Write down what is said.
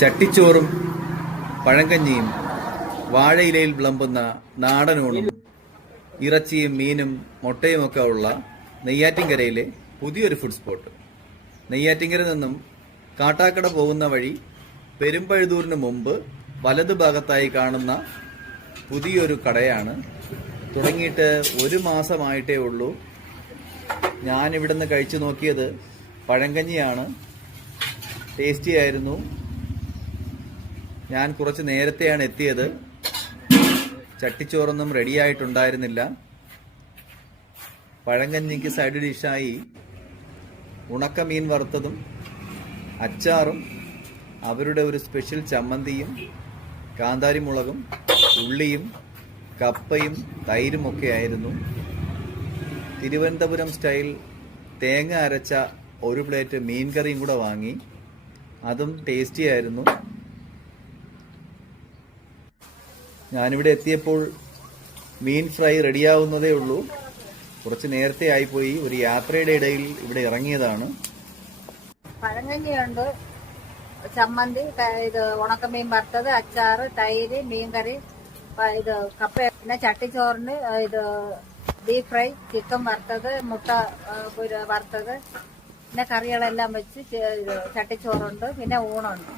ചട്ടിച്ചോറും പഴങ്കഞ്ഞിയും വാഴയിലയിൽ വിളമ്പുന്ന നാടനൂണും ഇറച്ചിയും മീനും മുട്ടയുമൊക്കെ ഉള്ള നെയ്യാറ്റിൻകരയിലെ പുതിയൊരു ഫുഡ് സ്പോട്ട്. നെയ്യാറ്റിൻകര നിന്നും കാട്ടാക്കട പോകുന്ന വഴി പെരുമ്പഴുതൂരിന് മുമ്പ് വലതുഭാഗത്തായി കാണുന്ന പുതിയൊരു കടയാണ്. തുടങ്ങിയിട്ട് 1 മാസമായിട്ടേ ഉള്ളൂ. ഞാനിവിടുന്ന് കഴിച്ചു നോക്കിയത് പഴങ്കഞ്ഞിയാണ്. ടേസ്റ്റി ആയിരുന്നു. ഞാൻ കുറച്ച് നേരത്തെയാണ് എത്തിയത്. ചട്ടിച്ചോറൊന്നും റെഡിയായിട്ടുണ്ടായിരുന്നില്ല. പഴങ്കഞ്ഞിക്ക് സൈഡ് ഡിഷായി ഉണക്കമീൻ വറുത്തതും അച്ചാറും അവരുടെ ഒരു സ്പെഷ്യൽ ചമ്മന്തിയും കാന്താരിമുളകും ഉള്ളിയും കപ്പയും തൈരും ഒക്കെ ആയിരുന്നു. തിരുവനന്തപുരം സ്റ്റൈൽ തേങ്ങ അരച്ച ഒരു പ്ലേറ്റ് മീൻ കറിയും കൂടെ വാങ്ങി. അതും ടേസ്റ്റി ആയിരുന്നു. ഞാനിവിടെ എത്തിയപ്പോൾ മീൻ ഫ്രൈ റെഡിയാവുന്നതേ ഉള്ളൂ. കുറച്ച് നേരത്തെ ആയിപ്പോയി. ഒരു യാത്രയുടെ ഇടയിൽ ഇവിടെ ഇറങ്ങിയതാണ്. പഴങ്കഞ്ഞിയുണ്ട്, ചമ്മന്തി, ഇത് ഉണക്കമീൻ വറുത്തത്, അച്ചാറ്, തൈര്, മീൻകറി, ഇത് കപ്പ, പിന്നെ ചട്ടിച്ചോറിന് ഇത് ബീഫ് ഫ്രൈ, ചിക്കൻ വറുത്തത്, മുട്ട വറുത്തത്, പിന്നെ കറികളെല്ലാം വെച്ച് ചട്ടിച്ചോറുണ്ട്, പിന്നെ ഊണുണ്ട്.